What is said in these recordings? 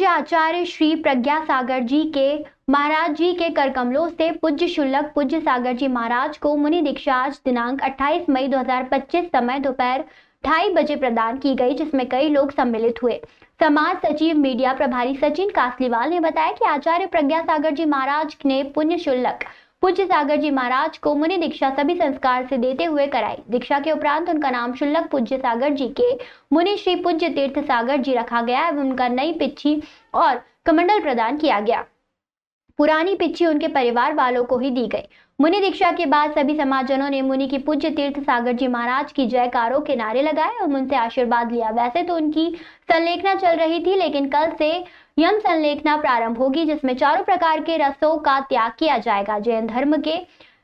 पूज्य आचार्य श्री प्रज्ञा सागर जी के महाराज जी के कर कमलों से पूज्य शुल्लक पूज्य सागर जी महाराज को मुनि दीक्षा आज दिनांक 28 मई 2025 समय दोपहर 2:30 बजे प्रदान की गई, जिसमें कई लोग सम्मिलित हुए। समाज सचिव मीडिया प्रभारी सचिन कासलीवाल ने बताया कि आचार्य प्रज्ञा सागर जी महाराज ने पुण्य शुल्लक पूज्य सागर जी महाराज को मुनि दीक्षा सभी संस्कार से देते हुए कराई। दीक्षा के उपरांत उनका नाम शुल्लक पूज्य सागर जी के मुनि श्री पूज्य तीर्थ सागर जी रखा गया एवं उनका नई पिच्छी और कमंडल प्रदान किया गया। पुरानी पिच्छी उनके परिवार वालों को ही दी गई। मुनि दीक्षा के बाद सभी समाजजनों ने मुनि की पूज्य तीर्थ सागर जी महाराज की जयकारों के नारे लगाए और उनसे आशीर्वाद लिया। वैसे तो उनकी संलेखना चल रही थी, लेकिन कल से यम संलेखना प्रारंभ होगी, जिसमें 4 प्रकार के रसों का त्याग किया जाएगा। जैन धर्म के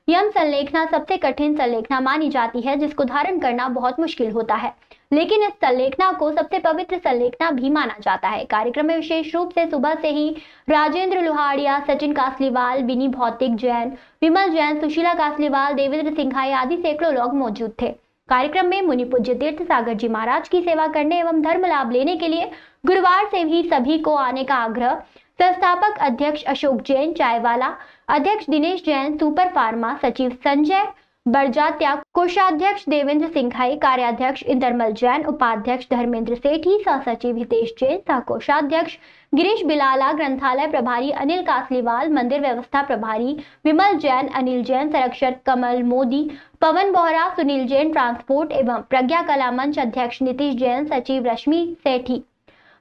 यम संलेखना सबसे कठिन संलेखना मानी जाती है, जिसको धारण करना बहुत मुश्किल होता है, लेकिन इस संलेखना को सबसे पवित्र संलेखना भी माना जाता है। कार्यक्रम में विशेष रूप से सुबह से ही राजेंद्र लोहाड़िया, सचिन कासलीवाल, विनी भौतिक जैन, विमल जैन, सुशीला कासलीवाल, देवेंद्र सिंघाई आदि सैकड़ों लोग मौजूद थे। कार्यक्रम में मुनि पूज्य तीर्थ सागर जी महाराज की सेवा करने एवं धर्म लाभ लेने के लिए गुरुवार से ही सभी को आने का आग्रह। संस्थापक अध्यक्ष अशोक जैन चायवाला, अध्यक्ष दिनेश जैन सुपर फार्मा, सचिव संजय बरजात्या, कोषाध्यक्ष देवेंद्र सिंघाई, कार्याध्यक्ष इंदरमल जैन, उपाध्यक्ष धर्मेंद्र सेठी, सह सचिव हितेश जैन, सह कोषाध्यक्ष गिरीश बिलाला, ग्रंथालय प्रभारी अनिल कासलीवाल, मंदिर व्यवस्था प्रभारी विमल जैन, अनिल जैन, संरक्षक कमल मोदी, पवन बोहरा, सुनील जैन, ट्रांसपोर्ट एवं प्रज्ञा कला मंच अध्यक्ष नीतीश जैन, सचिव रश्मि सेठी,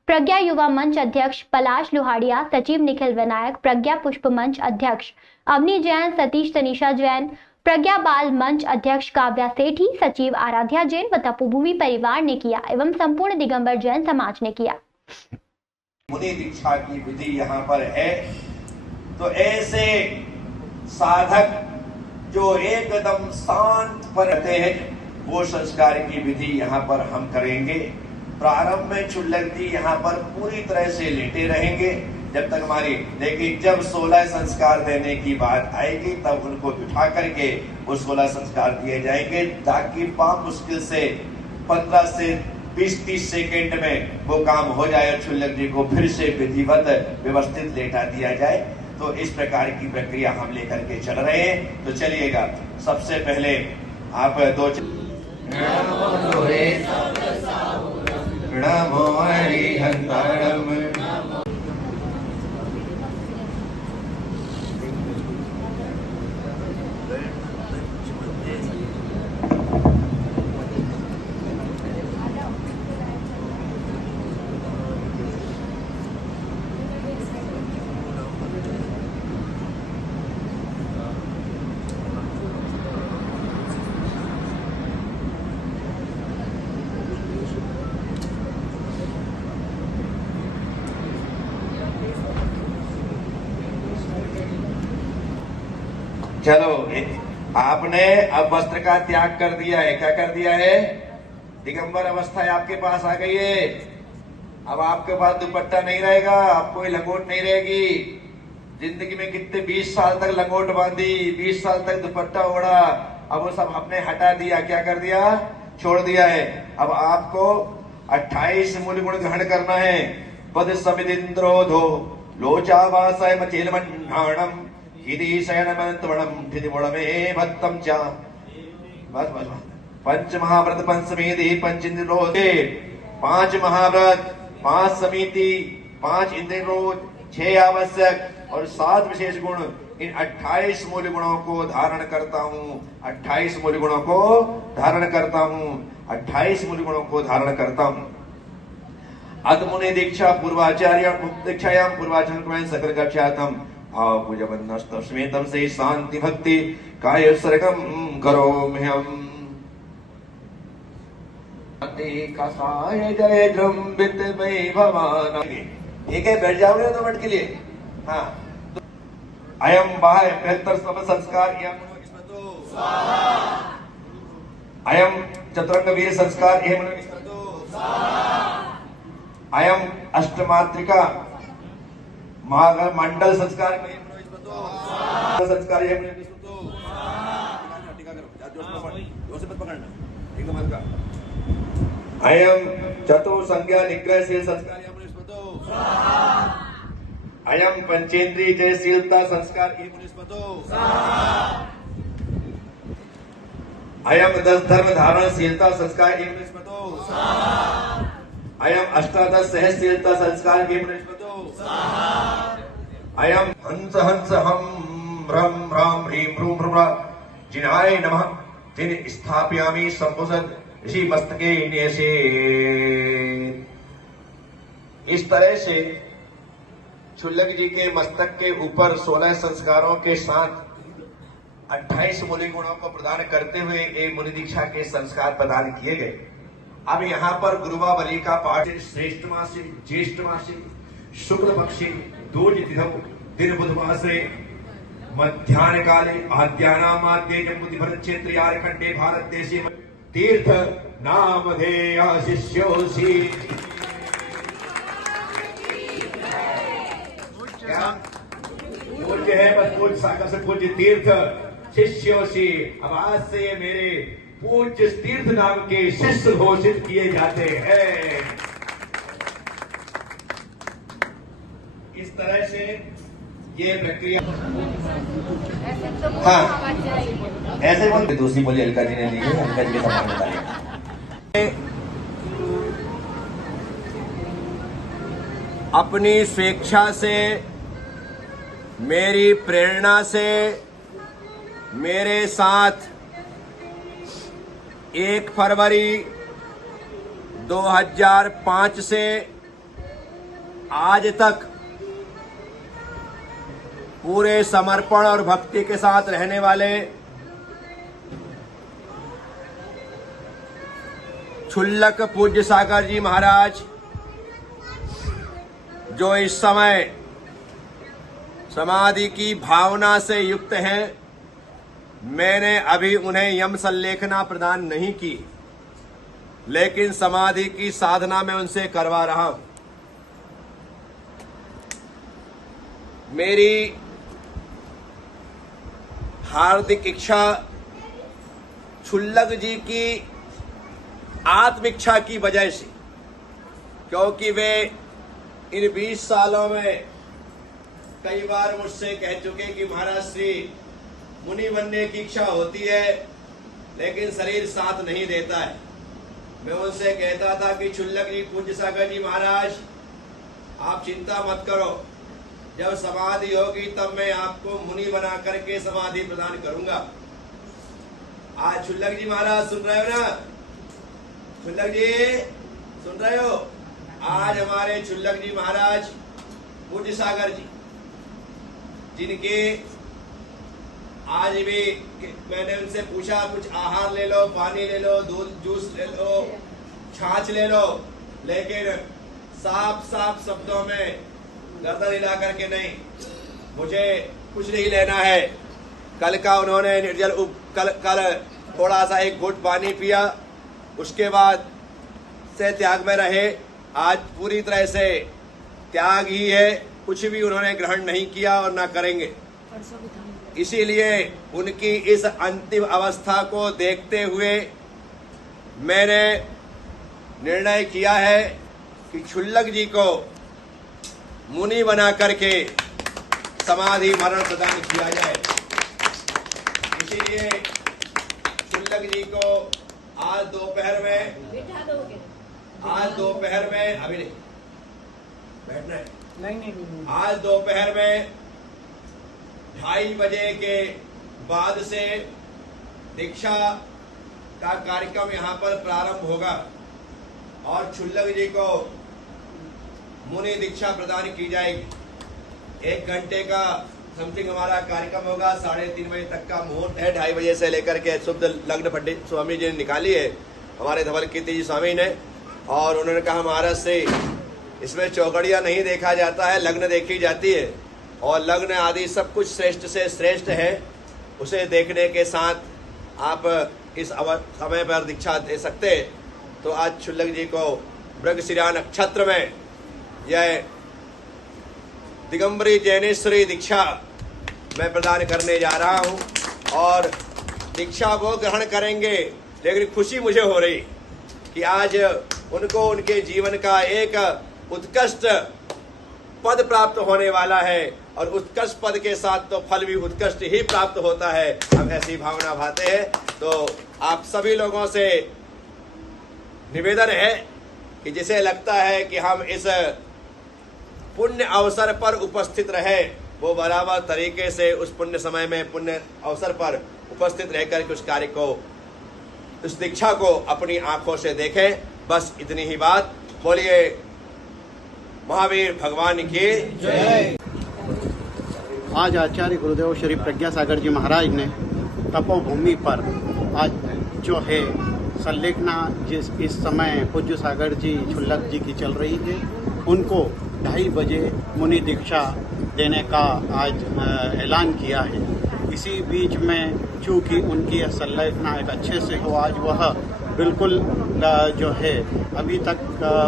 प्रज्ञा युवा मंच अध्यक्ष पलाश लोहाड़िया, सचिव निखिल विनायक, प्रज्ञा पुष्प मंच अध्यक्ष अवनी जैन, सतीश तनिषा जैन, प्रज्ञा बाल मंच अध्यक्ष काव्या सेठी, सचिव आराध्या जैन व तपोभूमि परिवार ने किया एवं संपूर्ण दिगंबर जैन समाज ने किया। मुनि दीक्षा की विधि यहाँ पर है, तो ऐसे साधक जो एकदम शांत पर रहते हैं, वो संस्कार की विधि यहाँ पर हम करेंगे। प्रारंभ में शुल्लक जी यहाँ पर पूरी तरह से लेटे रहेंगे जब तक हमारी, लेकिन जब 16 संस्कार देने की बात आएगी तब उनको बिठा करके वो 16 संस्कार दिए जाएंगे, ताकि मुश्किल से 15 से 20-30 सेकेंड में वो काम हो जाए और शुल्लक जी को फिर से विधिवत व्यवस्थित लेटा दिया जाए। तो इस प्रकार की प्रक्रिया हम लेकर के चल रहे हैं। तो चलिएगा, सबसे पहले आप नमो हरिहंतरम चलो, आपने अब वस्त्र का त्याग कर दिया है। क्या कर दिया है? दिगंबर अवस्था आपके पास आ गई है। अब आपके पास दुपट्टा नहीं रहेगा, अब कोई लंगोट नहीं रहेगी। जिंदगी में कितने 20 साल तक लंगोट बांधी, 20 साल तक दुपट्टा ओढ़ा, अब वो सब आपने हटा दिया। क्या कर दिया? छोड़ दिया है। अब आपको 28 मूल गुण ग्रहण करना है। पद समिदिंद्रोधो लोचावासय मचेलमन्नाणम भत्तम चा। बस बस पंच महाव्रत पंचसमिति पंचेन्द्रोधे, 5 महाव्रत, 5 समिति, 5 इंद्रोध, 6 आवश्यक और 7 विशेष गुण, इन 28 मूल गुणों को धारण करता हूँ। 28 मूल गुणों को धारण करता हूँ। 28 मूल गुणों को धारण करता हूँ। अतमुनि दीक्षा पूर्वाचार्य दीक्षायां पूर्वाचार्य सकल गच्छातम भाव पूजवन्नस्तस्मेतम से शांति भक्ति काय सर्गम करोम्यहम्। कसाय जय द्रंबित मई भवान। ठीक है, बैठ जाओगे 2 मिनट के लिए। हाँ, तो अयम बाह्य बेहतर सब संस्कार अयम चतुरंग वीर संस्कार अयम अष्टमात्रिका मंडल संस्कार संस्कार अयम चतुर संज्ञा निग्रह से संस्कार अयम पंचेंद्रिय जयशीलता संस्कार की मुनिस्पतो अयम 10 धर्म धारणशीलता संस्कार की मुनिस्पतो अयम 18 सहशीलता संस्कार की मुनिस्पतो अयम हंस हंस हम रम राम ह्रीम रूम रूम जिनाय नमः जिन स्थापयामि संपुसद ऋषि मस्तके न्यसे। इस तरह से क्षुल्लक जी के मस्तक के ऊपर 16 संस्कारों के साथ 28 मुनि गुणों को प्रदान करते हुए एक मुनि दीक्षा के संस्कार प्रदान किए गए। अब यहाँ पर गुरुवावली का पाठ श्रेष्ठ मासी ज्येष्ठ मासी शुक्ल पक्षी दूज दिन बुधवासरे मध्यान्ह काले आद्यानामाद्ये जम्बूद्वीप क्षेत्र यारखंडे भारत देशे तीर्थ नामधेय शिष्योसी। पूज्य है बस पूज्य सागर से पूज्य तीर्थ शिष्योसी। अब आज से ये मेरे पूज्य तीर्थ नाम के शिष्य घोषित किए जाते हैं। इस तरह से ये प्रक्रिया हाँ ऐसे बोल दूसरी बोली अलका जी ने ली है। अलका जी के समान बताइए। अपनी स्वेच्छा से मेरी प्रेरणा से मेरे साथ 1 फरवरी 2005 से आज तक पूरे समर्पण और भक्ति के साथ रहने वाले क्षुल्लक पूज्य सागर जी महाराज, जो इस समय समाधि की भावना से युक्त हैं, मैंने अभी उन्हें यम संलेखना प्रदान नहीं की, लेकिन समाधि की साधना में उनसे करवा रहा हूं। मेरी हार्दिक इच्छा क्षुल्लक जी की आत्म इच्छा की वजह से, क्योंकि वे इन 20 सालों में कई बार मुझसे कह चुके कि महाराज श्री मुनि बनने की इच्छा होती है लेकिन शरीर साथ नहीं देता है। मैं उनसे कहता था कि क्षुल्लक जी पूज्य सागर जी महाराज, आप चिंता मत करो, जब समाधि होगी तब मैं आपको मुनि बना करके समाधि प्रदान करूंगा। आज क्षुल्लक जी महाराज सुन रहे हो ना? क्षुल्लक जी सुन रहे हो? आज हमारे क्षुल्लक जी महाराज पूज्य सागर जी, जिनके आज भी मैंने उनसे पूछा कुछ आहार ले लो, पानी ले लो, दूध जूस ले लो, छाछ ले लो, लेकिन साफ साफ शब्दों में गर्दन हिला करके नहीं, मुझे कुछ नहीं लेना है। कल का उन्होंने निर्जल कल थोड़ा सा 1 घूंट पानी पिया, उसके बाद से त्याग में रहे। आज पूरी तरह से त्याग ही है, कुछ भी उन्होंने ग्रहण नहीं किया और ना करेंगे। इसीलिए उनकी इस अंतिम अवस्था को देखते हुए मैंने निर्णय किया है कि क्षुल्लक जी को मुनि बना करके समाधि मरण प्रदान किया जाए। इसीलिए क्षुल्लक जी को आज दोपहर में अभी नहीं बैठना है, नहीं। आज दोपहर में 2:30 बजे के बाद से दीक्षा का कार्यक्रम यहाँ पर प्रारंभ होगा और क्षुल्लक जी को मुनि दीक्षा प्रदान की जाएगी। 1 घंटे का समथिंग हमारा कार्यक्रम होगा। 3:30 बजे तक का मुहूर्त है। 2:30 बजे से लेकर के शुभ लग्न पंडित स्वामी जी ने निकाली है, हमारे धवल कीर्ति जी स्वामी ने, और उन्होंने कहा महाराज से इसमें चौकड़िया नहीं देखा जाता है, लग्न देखी जाती है, और लग्न आदि सब कुछ श्रेष्ठ से श्रेष्ठ है। उसे देखने के साथ आप इस समय पर दीक्षा दे सकते हैं। तो आज क्षुल्लक जी को मृगशिरा नक्षत्र में यह दिगंबरी जैनेश्वरी दीक्षा मैं प्रदान करने जा रहा हूं, और दीक्षा वो ग्रहण करेंगे, लेकिन खुशी मुझे हो रही कि आज उनको उनके जीवन का एक उत्कृष्ट पद प्राप्त होने वाला है और उत्कृष्ट पद के साथ तो फल भी उत्कृष्ट ही प्राप्त होता है। हम ऐसी भावना भाते हैं। तो आप सभी लोगों से निवेदन है कि जिसे लगता है कि हम इस पुण्य अवसर पर उपस्थित रहे, वो बराबर तरीके से उस पुण्य समय में पुण्य अवसर पर उपस्थित रहकर के उस कार्य को, उस दीक्षा को अपनी आंखों से देखें। बस इतनी ही बात। बोलिए महावीर भगवान की जय। आज आचार्य गुरुदेव श्री प्रज्ञा सागर जी महाराज ने तपोभूमि पर आज जो है संलेखना जिस इस समय पूज्य सागर जी छुल्लक जी की चल रही है, उनको 2:30 बजे मुनि दीक्षा देने का आज ऐलान किया है। इसी बीच में चूँकि उनकी यह संलेखना एक अच्छे से हो, आज वह बिल्कुल जो है अभी तक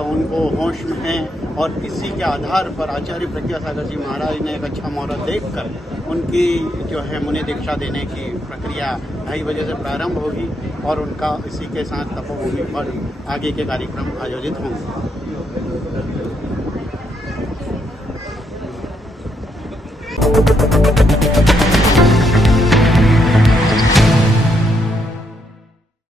उनको होश में हैं और इसी के आधार पर आचार्य प्रज्ञा सागर जी महाराज ने एक अच्छा मुहूर्त देखकर उनकी जो है मुनि दीक्षा देने की प्रक्रिया 2:30 बजे से प्रारंभ होगी और उनका इसी के साथ तपोभूमि पर आगे के कार्यक्रम आयोजित होंगे।